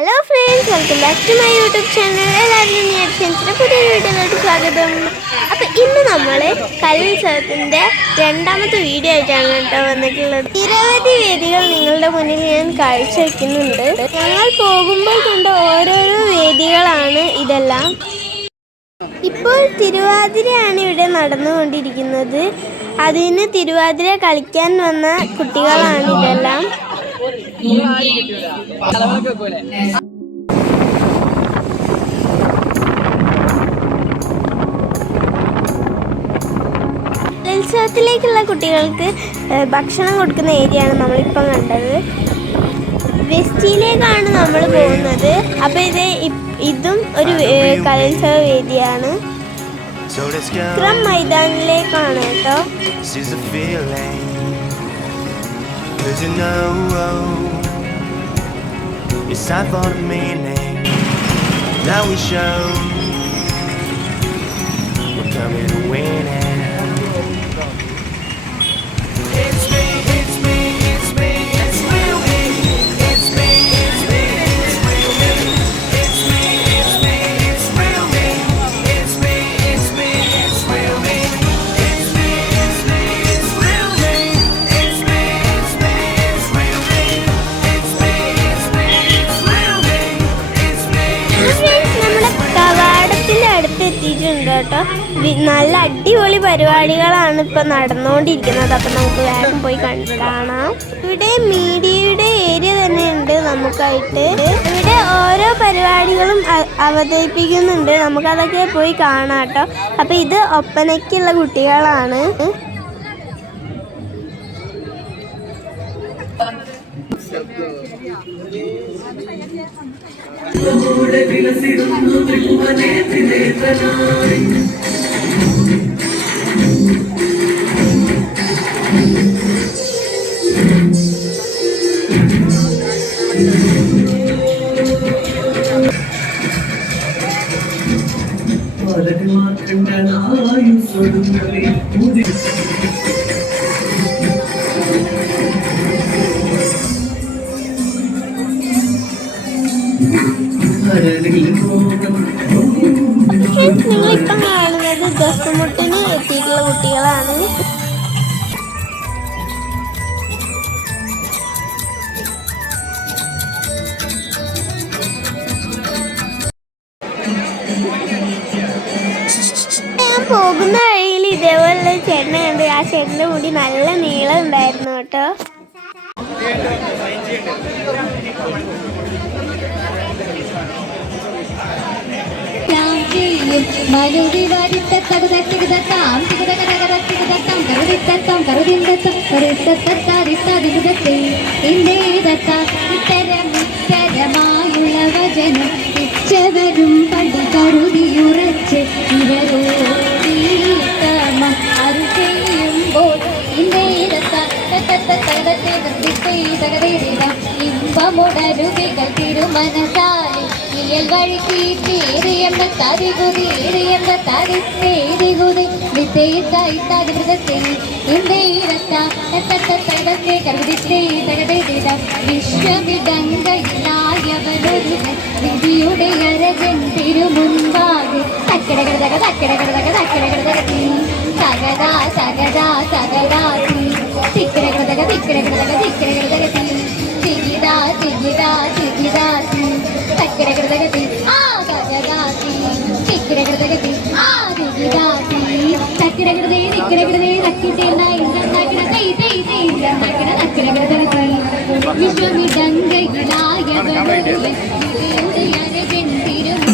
Hello friends, welcome back to my YouTube channel. എല്ലാവരും ഞാൻ പുതിയ വീഡിയോയിലോട്ട് സ്വാഗതം. അപ്പോൾ ഇന്ന് നമ്മൾ കലോത്സവത്തിൻ്റെ രണ്ടാമത്തെ വീഡിയോ ആയിട്ടാണ് കേട്ടോ വന്നിട്ടുള്ളത്. നിരവധി വേദികൾ നിങ്ങളുടെ മുന്നിൽ ഞാൻ കാഴ്ചവെക്കുന്നുണ്ട്. ഞങ്ങൾ പോകുമ്പോൾ കണ്ട ഓരോരോ വേദികളാണ് ഇതെല്ലാം. ഇപ്പോൾ തിരുവാതിരയാണ് ഇവിടെ നടന്നുകൊണ്ടിരിക്കുന്നത്. അതിന് തിരുവാതിര കളിക്കാൻ വന്ന കുട്ടികളാണ് ഇതെല്ലാം. ഉത്സവത്തിലേക്കുള്ള കുട്ടികൾക്ക് ഭക്ഷണം കൊടുക്കുന്ന ഏരിയയാണ് നമ്മളിപ്പം കണ്ടത്. വെസ്റ്റിലേക്കാണ് നമ്മൾ പോകുന്നത്. അപ്പോൾ ഇതും ഒരു കലോത്സവ വേദിയാണ്. വിക്രം മൈതാനിലേക്കാണ് കേട്ടോ. It's time for the meaning. Now we show we're coming to win it. It's me, it's me, it's me, it's real me. It's me, it's me, it's real me. It's me, it's me, it's real me. It's me, it's me, it's real me. It's me, it's me, it's real me. It's me, it's me, it's real me. It's me, it's me, it's real me. It's me, it's me. നമ്മുടെ കവാടത്തിന്റെ അടുത്ത് എത്തിയിട്ടുണ്ട് കേട്ടോ. നല്ല അടിപൊളി പരിപാടികളാണ് ഇപ്പൊ നടന്നുകൊണ്ടിരിക്കുന്നത്. അപ്പൊ നമുക്ക് വേഗം പോയി കാണാം. ഇവിടെ മീഡിയയുടെ ഏരിയ തന്നെ ഉണ്ട് നമുക്കായിട്ട്. ഇവിടെ ഓരോ പരിപാടികളും അവതരിപ്പിക്കുന്നുണ്ട്. നമുക്കതൊക്കെ പോയി കാണാം കേട്ടോ. അപ്പൊ ഇത് ഒപ്പനയ്ക്കുള്ള കുട്ടികളാണ്. നിങ്ങളിപ്പം കാണുന്നത് ദഫ്മുട്ടിന് എത്തിയിട്ടുള്ള കുട്ടികളാണ്. ഞാൻ പോകുന്ന വഴിയിൽ ഇതേപോലെ ചേട്ടനെ കണ്ട്. ആ ചേട്ടൻ്റെ മുടി നല്ല നീളം ഉണ്ടായിരുന്നു കേട്ടോ. മനുടി വരിത്തം തികതത്താം തികതകരത്തികതത്താം കരുതിത്തം കരുതിന്തത്തം കരുത്തത്തത്താരിത്തതികതത്തെ ഇന്ദേതത്ത ഇത്തരമായുള്ള വചനം ഇച്ചവരും പണ്ട് കരുതിയുറച്ച് ഇവരോടീത്തമം അരു ചെയ്യുമ്പോൾ ഇന്ദേതത്ത ഇമ്പമുടരുവികൾ തിരുമനസാലെ ഇയൽ വഴുക്കി തേറിയമ്പ തരികുതി ഏറിയമ്പ തരിത്തേരികുതി വിത്തേത്തായി തകൃതത്തെ ഇന്ത്യയിലത്ത തകത്തെ കരുതിത്തേ തകതേത വിശ്വവിടങ്കയിലായവനൊരുവൻ വിധിയുടെ അരകൻ തിരുമുൻപാകെ തക്കടകടക തക്കടകടക തക്കടകടകത്തി സകദാ സകദാ സകദാത്തി തിക്കടകടക തിക്കടകടക തിക്കടകടകത്തി തികിടാ തികിടാ തികിടാത്തി തക്കടകടകത്തി ആ സകദാത്തി തിക്കടകടകത്തി ആ തികിടാത്തി തക്കടകടേ തിക്കടകടേ തക്കിട്ടേന ഇന്ദ്രനാകിട തൈ തൈ തൈ ഇന്ദ്രനാകിട തക്കടകടകത്തി വിശ്വവിടങ്കയിലായവനൊരുവൻ വിധിയുടെ അരകൻ തിരുമുൻപാകെ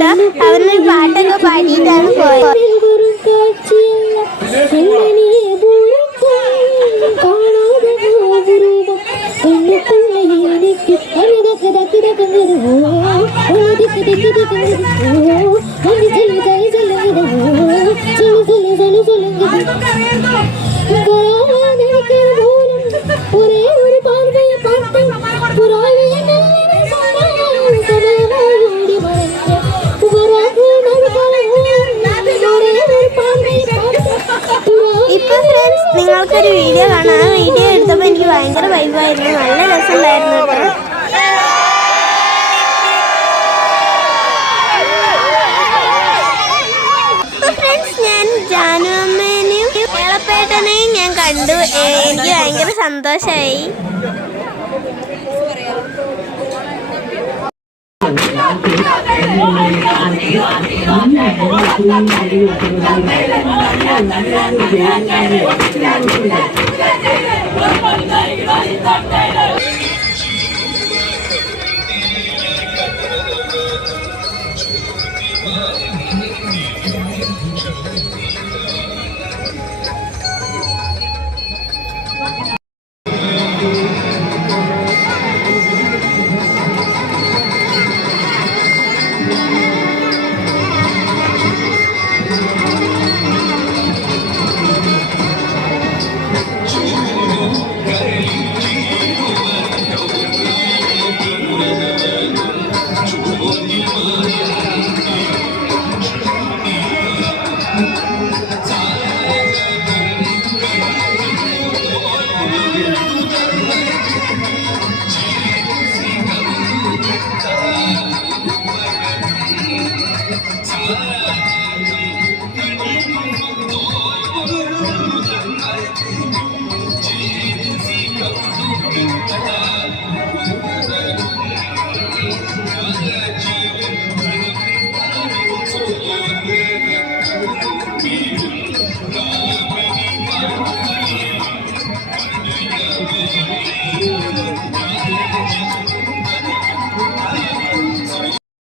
കേട്ടോ. അവനൊരു പാട്ടൊക്കെ പാടിയിട്ടാണ് പോയത്. ஒரே ஒரு பார்வையை பார்த்து புறாவையை ഇപ്പൊ ഫ്രണ്ട്സ് നിങ്ങൾക്കൊരു വീഡിയോ കാണാം. ആ വീഡിയോ എടുത്തപ്പോൾ എനിക്ക് ഭയങ്കര വൈബായിരുന്നു, നല്ല രസമുണ്ടായിരുന്നു കേട്ടോ. ഇപ്പൊ ഫ്രണ്ട്സ് ഞാൻ ജാനുഅമ്മേനെയും കേളപ്പേട്ടനെയും ഞാൻ കണ്ടു. എനിക്ക് ഭയങ്കര സന്തോഷമായി.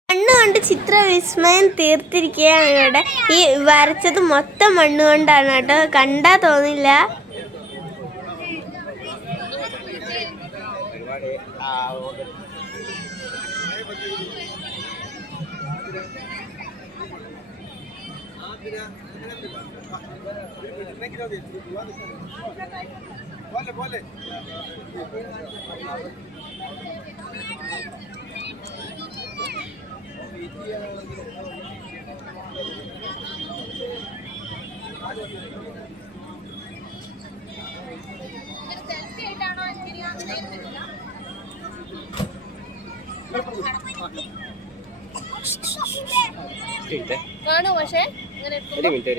മണ്ണുകൊണ്ട് ചിത്രവിസ്മയം തീർത്തിരിക്കുകയാണ് ഇവിടെ. ഈ വരച്ചത് മൊത്തം മണ്ണുകൊണ്ടാണ് കേട്ടോ, കണ്ടാ തോന്നില്ല. കാണൂ പക്ഷേ ഒരു മിനിറ്റ്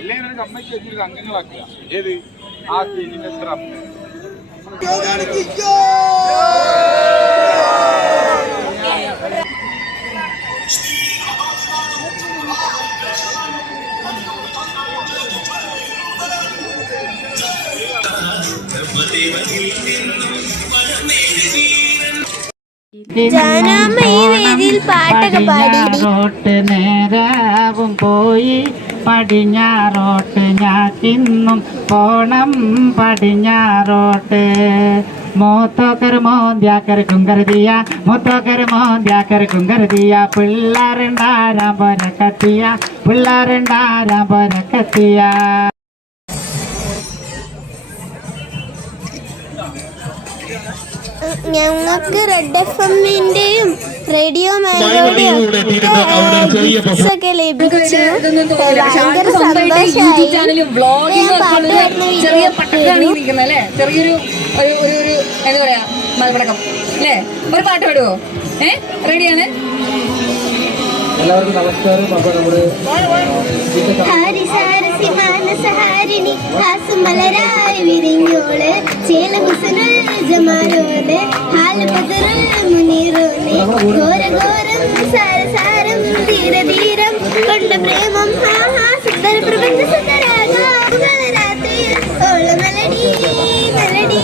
എല്ലാവരും കമ്മയ്ക്ക് വെച്ചിട്ട് അംഗങ്ങളാക്കുക. ഏത് ആ ടീമിന്റെ എത്ര ജാനുഅമ്മ ഈ വേദിയിൽ പാട്ടൊക്കെ പാടി. പടിഞ്ഞാറോട്ട് നേരാവും പോയി പടിഞ്ഞാറോട്ട് ഞാക്കിന്നും പോണം പടിഞ്ഞാറോട്ട് മൂത്തോക്കർ മോന്ത്യാക്കർ കുങ്കർദിയ മൂത്തോക്കർ മോന്ത്യാക്കർ കുങ്കർദിയ പിള്ളേരുണ്ടാരാൻ പോരക്കത്തിയ പിള്ളേരുണ്ടാരാൻ പോരക്കത്തിയ. ഞങ്ങൾക്ക് റെഡ് FM-ന്റെയും റേഡിയോ മാംഗോയുടെയും ഒക്കെ ലഭിച്ചു. ഭയങ്കര സന്തോഷമായി. പാട്ട് പാടുന്ന ചെറിയ പട്ടക്കാണ് നിൽക്കുന്നത് അല്ലേ, ചെറിയൊരു ഒരു ഒരു എന്താ പറയാ മലപ്പടക്കം അല്ലേ. ഒരു പാട്ട് പാടുവോ? റെഡിയാണ്. എല്ലാവർക്കും നമസ്കാരം. അപ്പൊ നമ്മുടെ ഹാരിസാരസി മാനസഹാരിണി ഹാസുമലരായി വിരിഞ്ഞോള് ചേലഹുസനുൽ ജമാലോല് ഹാലപദറുൽ മുനീറോല് ഘോരഘോരം സാരസാരം ധീരധീരം കൊണ്ട പ്രേമം ഹാ ഹാ സുന്ദര പ്രപഞ്ച സുന്ദരാഗാ രാത്രിയിൽ ഓളമലടി മലടി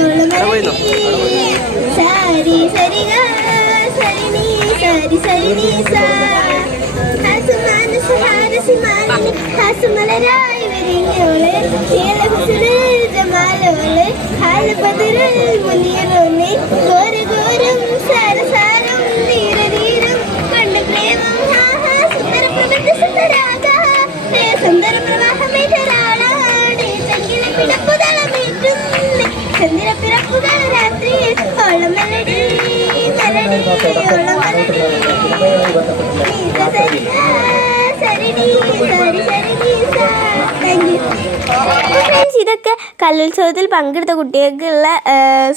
ഓളമലടി സാരി സരിഗ സരിണി സാരി സരിണി സാ ഹാസുമലരായി വിരിഞ്ഞോള് ചേലഹുസനുൽ ജമാലോല് ഹാലപദറുൽ മുനീറോല് ഘോരഘോരം സാരസാരം ധീരധീരം കൊണ്ട് പ്രേമം ഹാ ഹാ സുന്ദര പ്രപഞ്ച സുന്ദരാഗാ സുന്ദര പ്രവാഹമേ ധാരാളാണ് ചങ്കിലെ പിടപ്പുതളമേറ്റുന്നേ ചന്ദ്ര പിറപ്പുകൾ രാത്രിയിൽ ഓളമലടി മലടി ഓളമലടി ഇതൊക്കെ കലോത്സവത്തിൽ പങ്കെടുത്ത കുട്ടികൾക്കുള്ള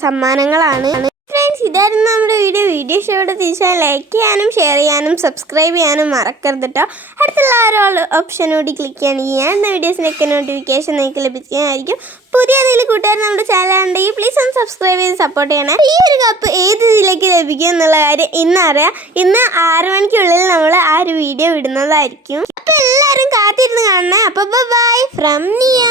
സമ്മാനങ്ങളാണ്. ഫ്രണ്ട്സ്, ഇതായിരുന്നു നമ്മുടെ വീഡിയോ ഇഷ്ടപ്പെട്ട തീർച്ചയായും ലൈക്ക് ചെയ്യാനും ഷെയർ ചെയ്യാനും സബ്സ്ക്രൈബ് ചെയ്യാനും മറക്കരുത് കേട്ടോ. അടുത്തുള്ള ഓരോ ഓപ്ഷൻ കൂടി ക്ലിക്ക് ചെയ്യുകയാണെങ്കിൽ ഞാൻ എന്ന വീഡിയോസിനൊക്കെ നോട്ടിഫിക്കേഷൻ നിങ്ങൾക്ക് ലഭിക്കുന്നതായിരിക്കും. പുതിയ ഏതെങ്കിലും കൂട്ടുകാർ നമ്മുടെ ചാനൽ ഉണ്ടെങ്കിൽ പ്ലീസ് ഒന്ന് സബ്സ്ക്രൈബ് ചെയ്ത് സപ്പോർട്ട് ചെയ്യണം. ഈ ഒരു കപ്പ് ഏത് ഇതിലേക്ക് ലഭിക്കും എന്നുള്ള കാര്യം ഇന്ന് അറിയാം. ഇന്ന് 6 മണിക്കുള്ളിൽ നമ്മൾ ആ ഒരു വീഡിയോ ഇടുന്നതായിരിക്കും. അപ്പോൾ എല്ലാവരും കാത്തിരുന്ന് കാണണേ. അപ്പോൾ ബൈ ഫ്രം നിയ.